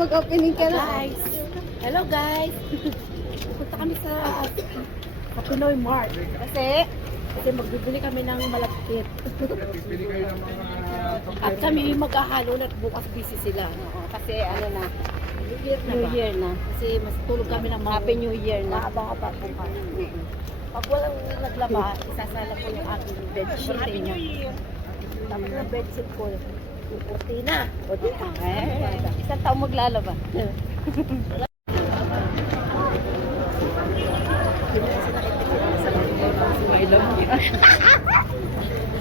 mag-opening ka na. Guys, hello guys. Punta kami sa sa Pinoy Mart kasi kasi magbibili kami ng malagkit. At kami maghahalo at bukas busy sila. Oo, kasi ano na, New Year na New? Year na. Kasi mas tulog kami ng mga Happy New Year na. Maabang-aba bukas. Pag walang naglaba, isasala ko yung aking bedsheet. Happy New Year! Tapos yung bedsheet ko, yung kurtina. O di ka. Eh, isang taong maglalaba.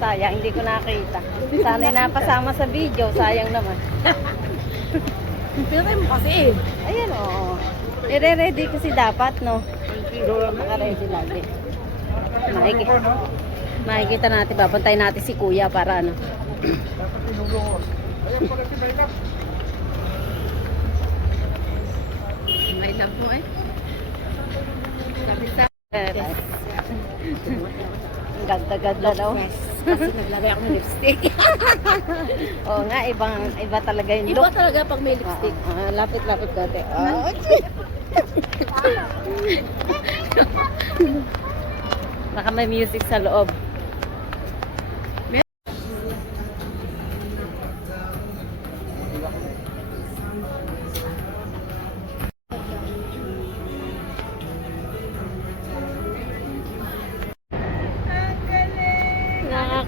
Sayang, hindi ko nakita. Sana'y napasama sa video, sayang naman. Pero mo kasi eh. Ayan, oo. Ire-ready kasi dapat, no? Naka-ready lagi. Makikita, makikita natin, babantayin natin si kuya para ano. May love mo eh. Sabi sa... Ang ganda-ganda daw. Kasi naglagay ako ng lipstick. Oo nga, ibang, iba talaga yung Iba look. talaga pag may lipstick. Ah, ah, lapit-lapit kote. Oh, Baka may music sa loob.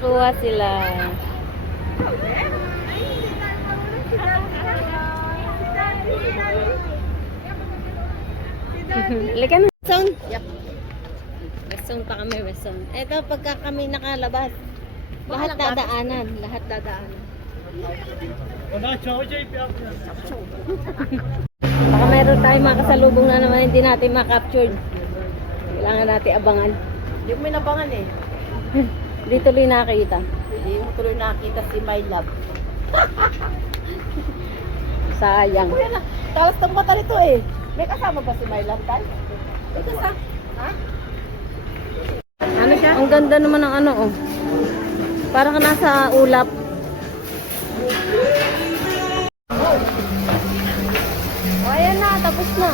Nakakuha sila. Lika na. Son. Yep. Western pa kami, Western. Ito, pagka kami nakalabas, lahat dadaanan. Lahat dadaanan. Baka meron tayong makasalubong na naman hindi natin makaptured. Kailangan natin abangan. Hindi mo minabangan eh. Di tuloy nakita. Hindi mo tuloy nakita si My Love. Sayang. Kuya na, talas ng mata nito eh. May kasama ba si My Love tayo? May kasama. Ha? Ano siya? Ang ganda naman ng ano, oh. Para ka nasa ulap. Oh, ayan na, tapos na.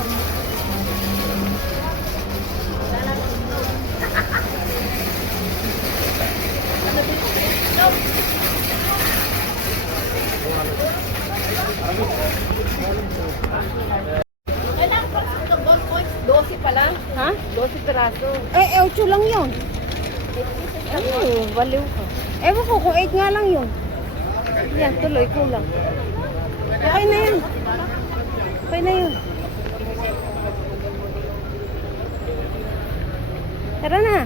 Kailangan pa sa gold coins, 12 pa lang. Ha? 12 peraso. Eh, 8 lang yun. Ano, baliw ka. Ewan ko kung 8 nga lang yun. Yan, tuloy, kulang. Okay na yan. Okay na yun. Tara na.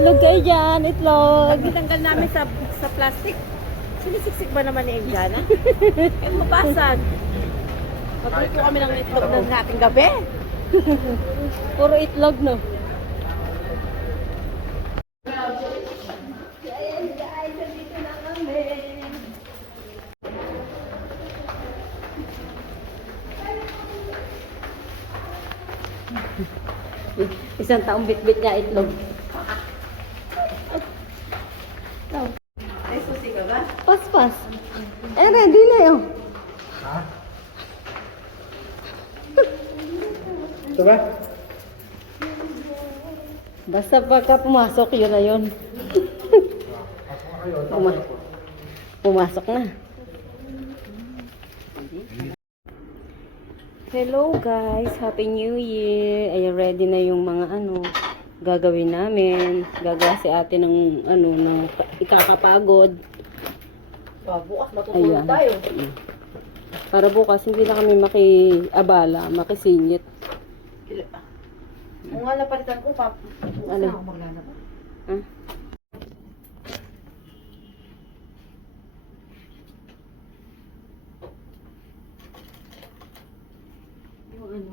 Itlog kayo dyan, itlog. Pag tinanggal namin sa sa plastic, sinisiksik ba naman ni Indiana? eh, mabasag. Pagkulit po kami ng itlog ng ating gabi. Puro itlog, no? Isang taong bit-bit niya itlog. Ay, susi ka ba? Pas-pas. Eh, ready na yun. Ito ba? Basta pagka pumasok, yun na yun. Puma- pumasok na. Hello guys, Happy New Year. Ay ready na yung mga ano gagawin namin. Gagawa si ate ng ano ng ikakapagod. Ba, bukas matutulog Ayan. tayo. Para bukas hindi na kami makiabala, makisingit. Kung nga napalitan ko, pap, Ano? ano? ako maglalaba. Ha? Yung ano,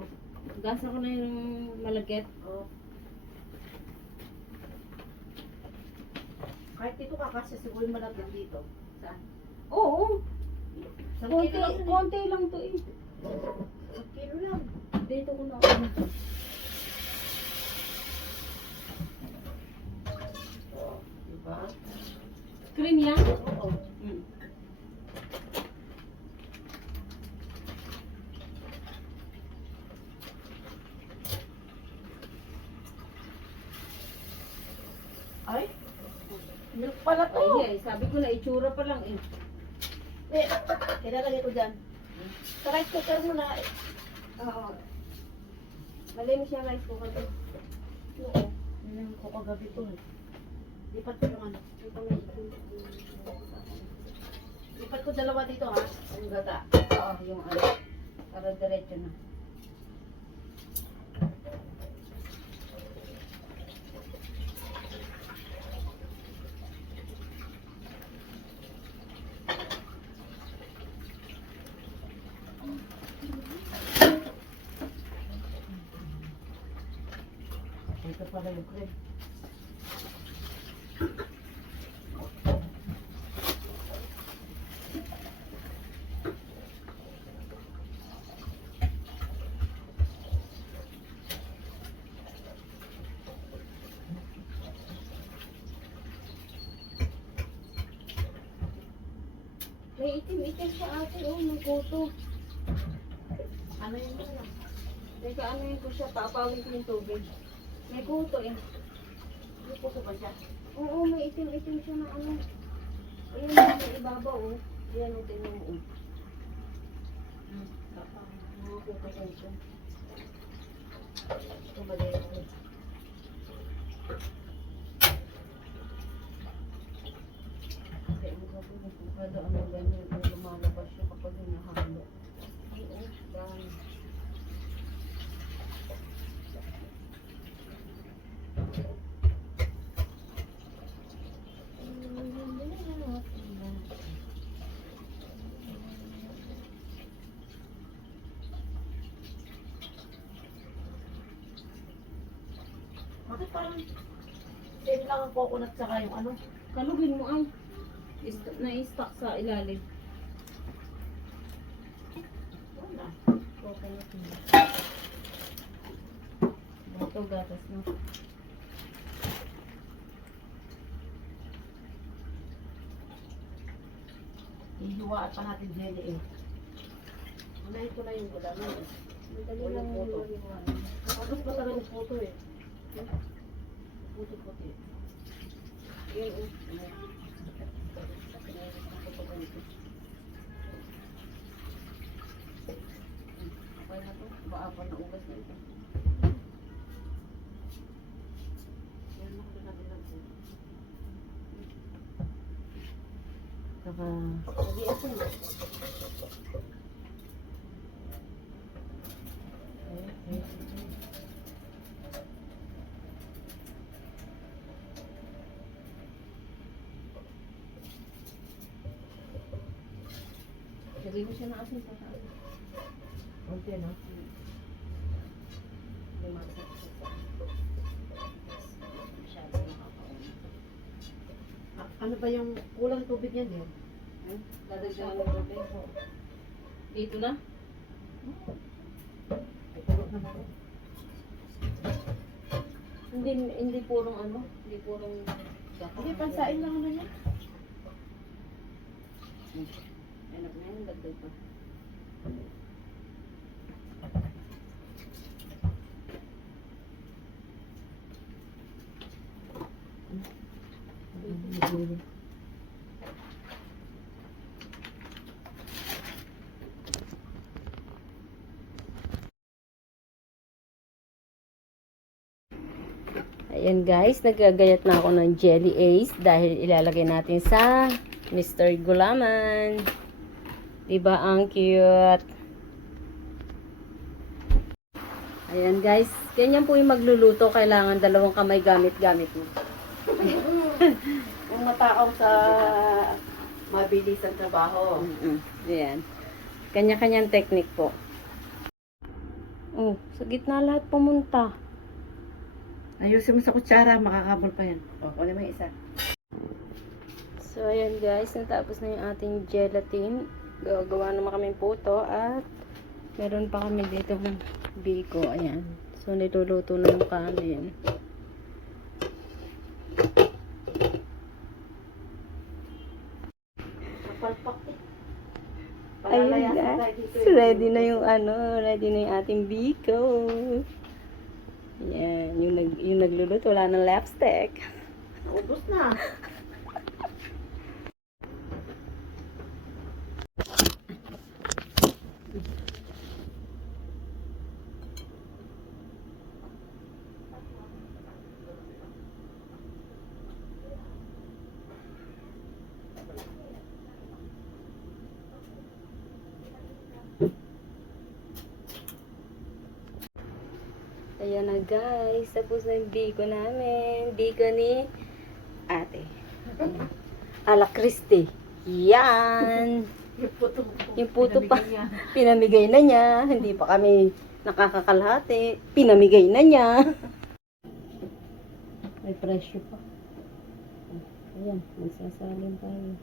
gasa ko na yung malagkit. Kahit dito ka kasi siguro malagyan dito. Saan? Oo. Sa Konti, kilo lang. yun eh. konti lang to eh. Sa kilo lang. Dito ko na ano. Diba? Cream yan? Oo. Mm. Ay, milk pala to. Ay, eh, sabi ko na itsura pa lang. Eh, kailangan ito dyan. Sa rice cooker mo na. Oo. Malinis yung rice cooker ko. Oo. Yan ko kagabi to. eh. Lipat ko yung ano. Lipat ko dalawa dito ha. Ang gata. Oo, yung ano. Para diretso na. Ito pala yung cream. May itim-itim sa ate, oh, may kuto. Ano yung ano? Teka, ano yun ko siya, papawin ko yung tubig. May kuto eh. May puso ba siya? Oo, may itim-itim siya na ano. Ayun, sa ibabaw, oh. Yan, oh, tingnan mo, oh. Hmm. Mga kuto ko ito. Ito ba din ako? Kada ano ganyan, ang lumalabas siya kapag hinahalo. Oo, dami. Bakit parang same lang ang coconut saka yung ano? Kalugin mo ay. Na-stock sa ilalim. Wala. Coconut mo. Ito gatas na. Ihiwaan pa natin jelly eh. Unahin ko na yung gulaman eh. Madali lang yung luliwan. Tapos matagal yung puto eh. Puto puti. Yun, oh. Okay na to. Baka pa naugas na ito. Yan lang lang po. Saka, lagi ako na. Lagay mo siya na asin sa taas. Kunti no? Lima sa Masyado ano ba yung kulang tubig yan eh? Hmm? Dadagdagan ng tubig. Dito na? Ay. Hindi, hindi purong ano, hindi purong. Hindi, pansain lang naman yan. Anak na yun, dagdag pa. Ayan guys, nagagayat na ako ng Jelly Ace dahil ilalagay natin sa Mr. Gulaman. Diba ang cute? Ayan guys, ganyan po yung magluluto. Kailangan dalawang kamay gamit-gamit mo. Kung matakaw sa mabilis ang trabaho. Mm-mm. Ayan. Kanya-kanyang technique po. Oh, sa gitna lahat pumunta. Ayusin mo sa kutsara, makakabol pa yan. O, kunin mo yung isa. So, ayan guys, natapos na yung ating gelatin. Gagawa naman kami puto at meron pa kami dito ng biko. Ayan. So, niluluto na yung kanin. Eh. Ayun So, eh. ready na yung ano, ready na yung ating biko. Yan, yung, nag, yung nagluluto, wala ng lipstick. Naubos na. Ayan na guys, tapos na yung biko namin. Biko ni ate. Ala Christy. Yan! Yung puto. Pa. Pinamigay na niya. Hindi pa kami nakakakalhati. Pinamigay na niya. May presyo pa. Ayan, magsasalin tayo.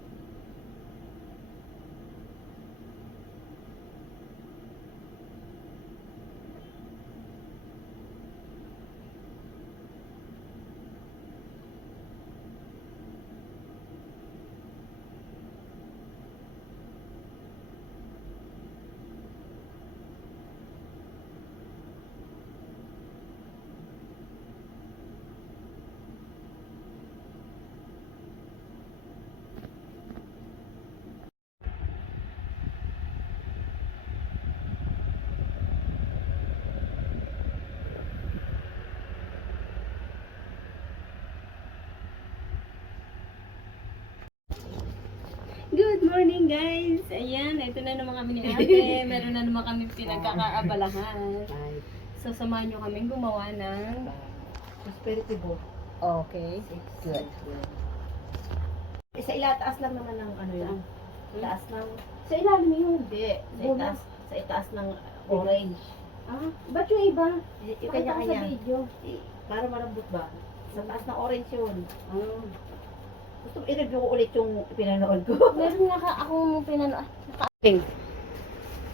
Good morning guys! Ayan, ito na naman kami ni ate. Meron na naman kami pinagkakaabalahan. So, samahan nyo kaming gumawa ng... Prosperity board. Okay. Good. Sa ilataas lang naman ng ano yun. Hmm? Taas ng... Sa ilalim yun. Hindi. Sa itaas, sa itaas ng orange. Ah, ba't yung iba? Yung kanya-kanya. video. Para malambot ba? Sa taas ng orange yun. Ah. Gusto mo i-review ko ulit yung pinanood ko. Meron nga ka akong pinano... Ah, naka-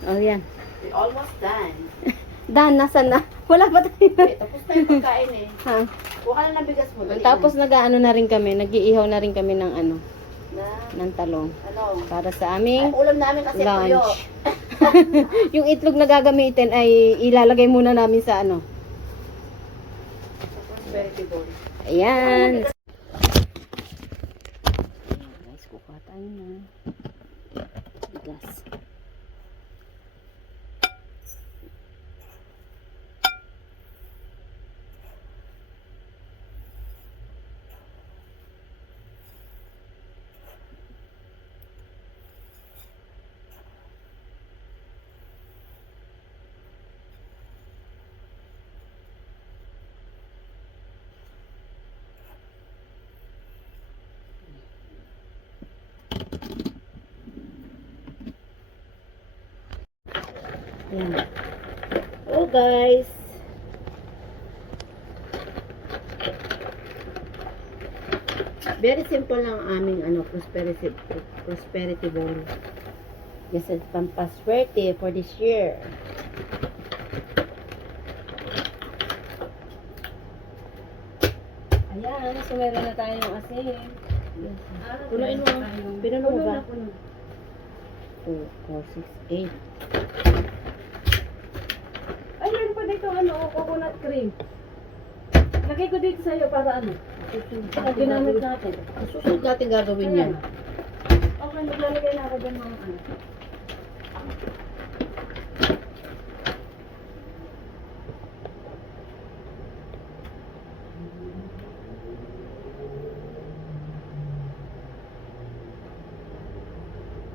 Oh, yan. We're almost done. Dan, nasa na? Wala pa tayo. Okay, tapos na yung pagkain eh. ha? Kuha ka na ng bigas mo. dali Tapos nag-ano na rin kami, nag-iihaw na rin kami ng ano, na. ng talong. Ano? Para sa Ang aming ulam namin kasi tuyo. lunch. yung itlog na gagamitin ay ilalagay muna namin sa ano. Prosperity board. Ayan. Ayan guys, kukuha tayo na. Bigas. Ayan. Oh guys. Very simple lang ang aming ano, prosperity, prosperity bowl. This is pampaswerte for this year. Ayan, so meron na tayong asin. Punuin mo. Pinuno mo ba? Puno. 2, 4, 6, 8. Ay, meron pa dito ano, coconut cream. Lagay ko dito sa'yo para ano. Pag ginamit natin. Ang susunod natin gagawin yan. Okay, maglalagay na ako dyan mga ano.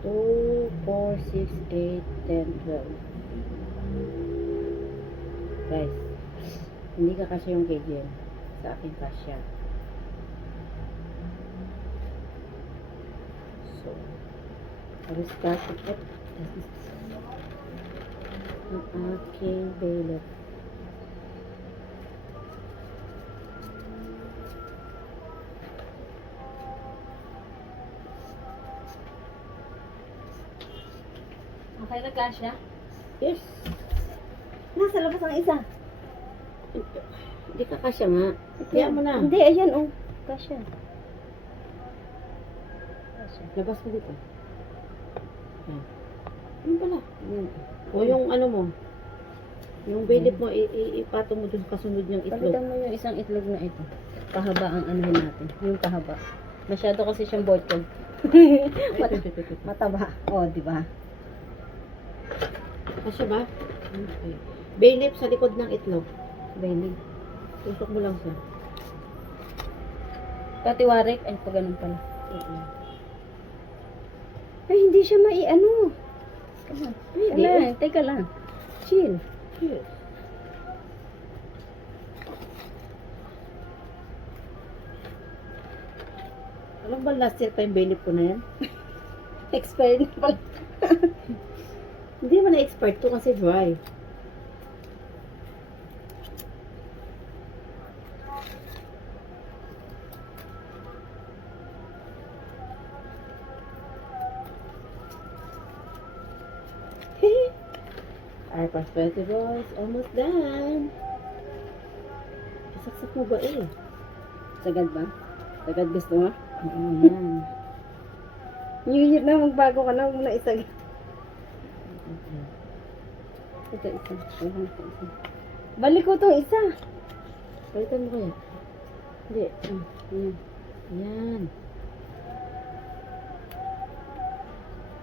Two, four, six, eight, ten, twelve. Hindi ka kasi yung Jen. Sa akin kasya. So, I will start to put this ang aking bailiff. nagkasya? Yes. Nasa labas ang isa. Hindi ka kasya nga. Kaya mo na. Hindi, ayan oh. Kasya. Labas mo dito. Yan. Ano pala? Yan. O yung ano mo. Yung bilip mo, i- i- ipato mo dun kasunod yung itlog. Palitan mo yung isang itlog na ito. Pahaba ang anuhin natin. Yung pahaba. Masyado kasi siyang botog. Mat- mataba. Oh, di ba? Kasya ba? Okay. Bilip sa likod ng itlog. Bailey. Tusok mo lang siya. Patiwarik. Ay, pa ganun pala. Oo. Ay, hindi siya mai-ano. Come on. Ay, lang, teka lang. Chill. Yes. Alam ba last year pa yung bilip ko na yan? Expired na pala. Hindi mo na-expert to kasi dry. Prosperity boys, almost done. Isaksak mo ba eh? Sagad ba? Sagad gusto mo? Oo, yan. New Year na, magbago ka na. Huwag mo na isagad. Ito, isa. Ito, isa. Balik ko itong isa. Palitan mo kaya? Hindi. Hmm, Yan. Yan.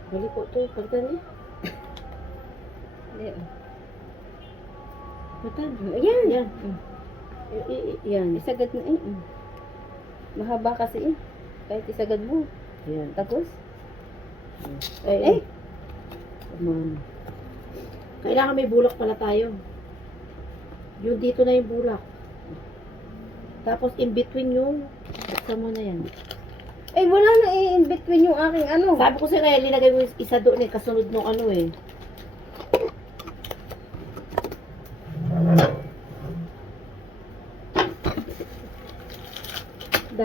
Balik ko to. Palitan niya. Hindi, Palitan. Ayan. Yan. Yan. Isagad na eh. Mahaba kasi eh. Kahit isagad mo. Yan. Tapos? Ay, Eh. Come on. Kailangan may bulak pala tayo. Yung dito na yung bulak. Tapos in between yung buksan mo na yan. Eh, wala na eh. In between yung aking ano. Sabi ko si Riley, lagay mo yung isa doon eh, kasunod nung ano eh.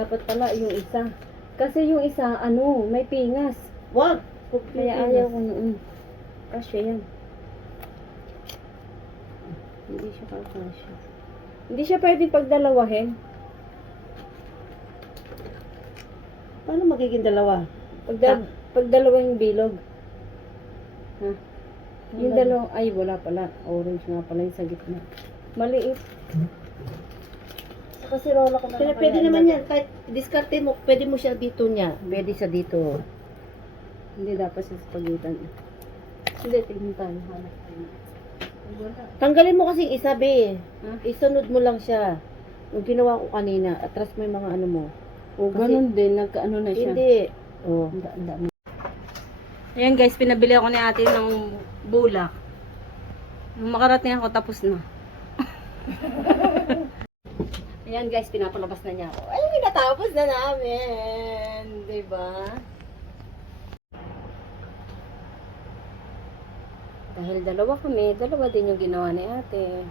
Dapat pala yung isa. Kasi yung isa, ano, may pingas. Wag! Kaya ayaw ko noon. Kasya yan. Hindi siya kakasya. Hindi siya pwedeng pagdalawahin. Paano magiging dalawa? Pagda, pagdalawa yung bilog. Ha? Yung dalawa, ay wala pala. Orange nga pala yung sa gitna. Maliit. Kasi rola ko na Kaya lang pwede kaya naman yan, kahit diskarte mo, pwede mo siya dito niya. Pwede sa dito. Hindi dapat sa pagitan. Hindi, tignan tayo. Hanap tayo. Wala. Tanggalin mo kasi isa, be. Ha? Isunod mo lang siya. Yung ginawa ko kanina, atras mo yung mga ano mo. O, Kasi- ganun din. Nagkaano na siya. Hindi. Oh. Ang da- ang dami. Ayan guys, pinabili ako ni ate ng bulak. Nung makarating ako, tapos na. Ayan guys, pinapalabas na niya ako. Ay, natapos na namin. Diba? Dahil dalawa kami, dalawa din yung ginawa ni ate.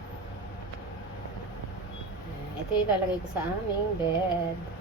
Ito ilalagay ko sa aming bed.